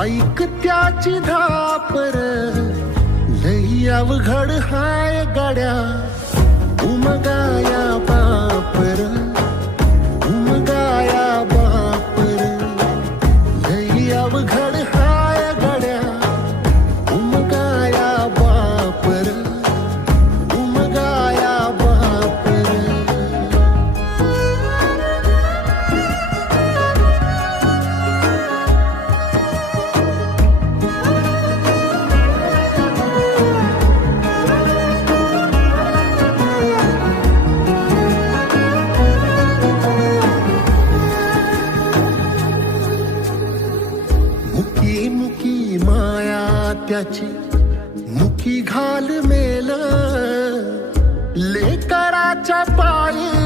ऐक त्याची धापर, लई अवघड हाय गाड्या, उमगाया बापर, उमगाया बापर, लई अवघड हाय गाड्या, उमगाया बापर, उमगाया बापर. मुकी मुकी माया त्याची, मुकी घाल मेल, लेकराच्या पायी